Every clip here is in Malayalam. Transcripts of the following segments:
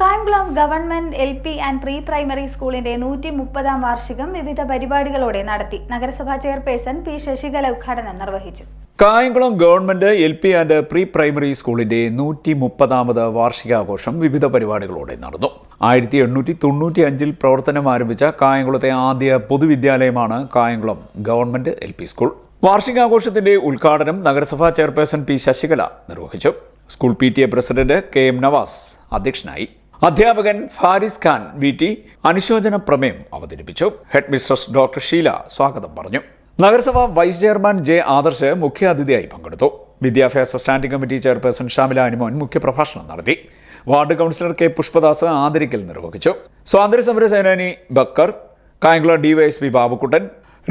Kayamkulam government LP and pre primary സ്കൂളിന്റെ 130ാം വാർഷികം വിവിധ പരിപാടികളോടെ നടത്തി. നഗരസഭാ ചെയർപേഴ്സൺ P. ശശികല ഉദ്ഘാടനം നിർവഹിച്ചു. Kayamkulam government LP and pre primary സ്കൂളിന്റെ 130ാമത് വാർഷികാഘോഷം വിവിധ പരിപാടികളോടെ നടന്നു. 1895 പ്രവർത്തനം ആരംഭിച്ച കായംകുളത്തെ ആദ്യ പൊതുവിദ്യാലയമാണ് കായംകുളം ഗവൺമെന്റ് LP സ്കൂൾ. വാർഷികാഘോഷത്തിന്റെ ഉദ്ഘാടനം നഗരസഭാ ചെയർപേഴ്സൺ P. ശശികല നിർവഹിച്ചു. School PTA president KM Navas അധ്യക്ഷനായി. അധ്യാപകൻ ഫാരിസ് ഖാൻ VT അനുശോചന പ്രമേയം അവതരിപ്പിച്ചു. ഹെഡ് മിസ്ട്രസ് ഡോക്ടർ ഷീല സ്വാഗതം പറഞ്ഞു. നഗരസഭ വൈസ് ചെയർമാൻ J. ആദർശ് മുഖ്യാതിഥിയായി പങ്കെടുത്തു. വിദ്യാഭ്യാസ standing committee chairperson Shamila Anumon മുഖ്യപ്രഭാഷണം നടത്തി. Ward councillor K. പുഷ്പദാസ് ആദരിക്കൽ നിർവഹിച്ചു. സ്വാതന്ത്ര്യ സമര സേനാനി Bakkar, Kayamkulam DYSP Babukuttan,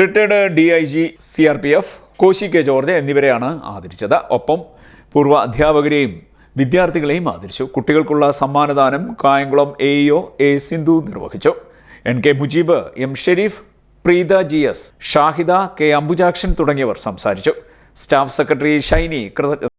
retired DIG CRPF Koshy K. George എന്നിവരെയാണ് ആദരിച്ചത്. ഒപ്പം പൂർവ്വ അധ്യാപകരെയും വിദ്യാർത്ഥികളെയും ആദരിച്ചു. കുട്ടികൾക്കുള്ള സമ്മാനദാനം കായംകുളം AEO A. സിന്ധു നിർവഹിച്ചു. NK Mujeeb, M. Sharif, Preetha GS, Shahida, K. Ambujakshan തുടങ്ങിയവർ സംസാരിച്ചു. സ്റ്റാഫ് സെക്രട്ടറി ഷൈനി കൃതജ്ഞത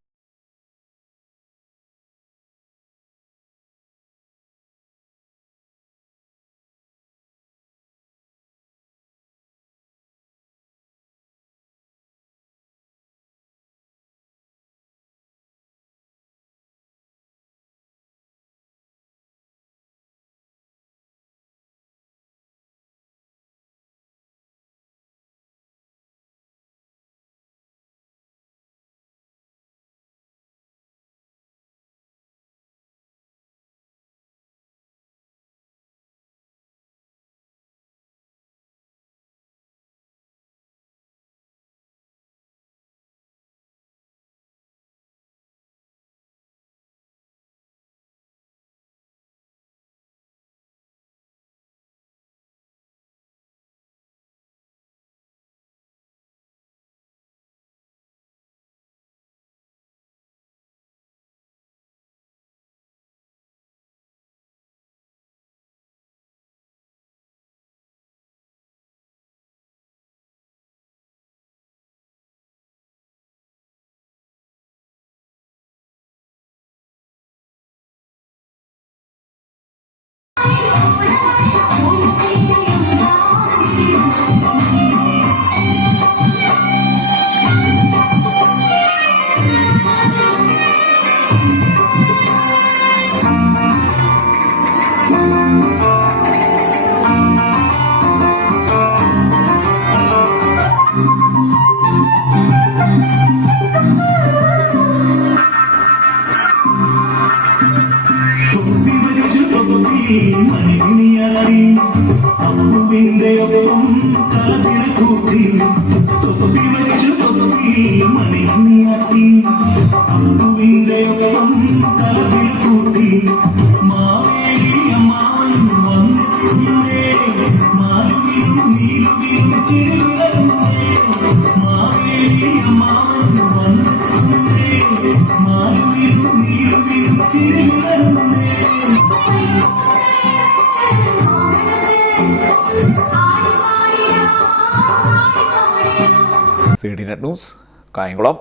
CD Net News, കായംകുളം.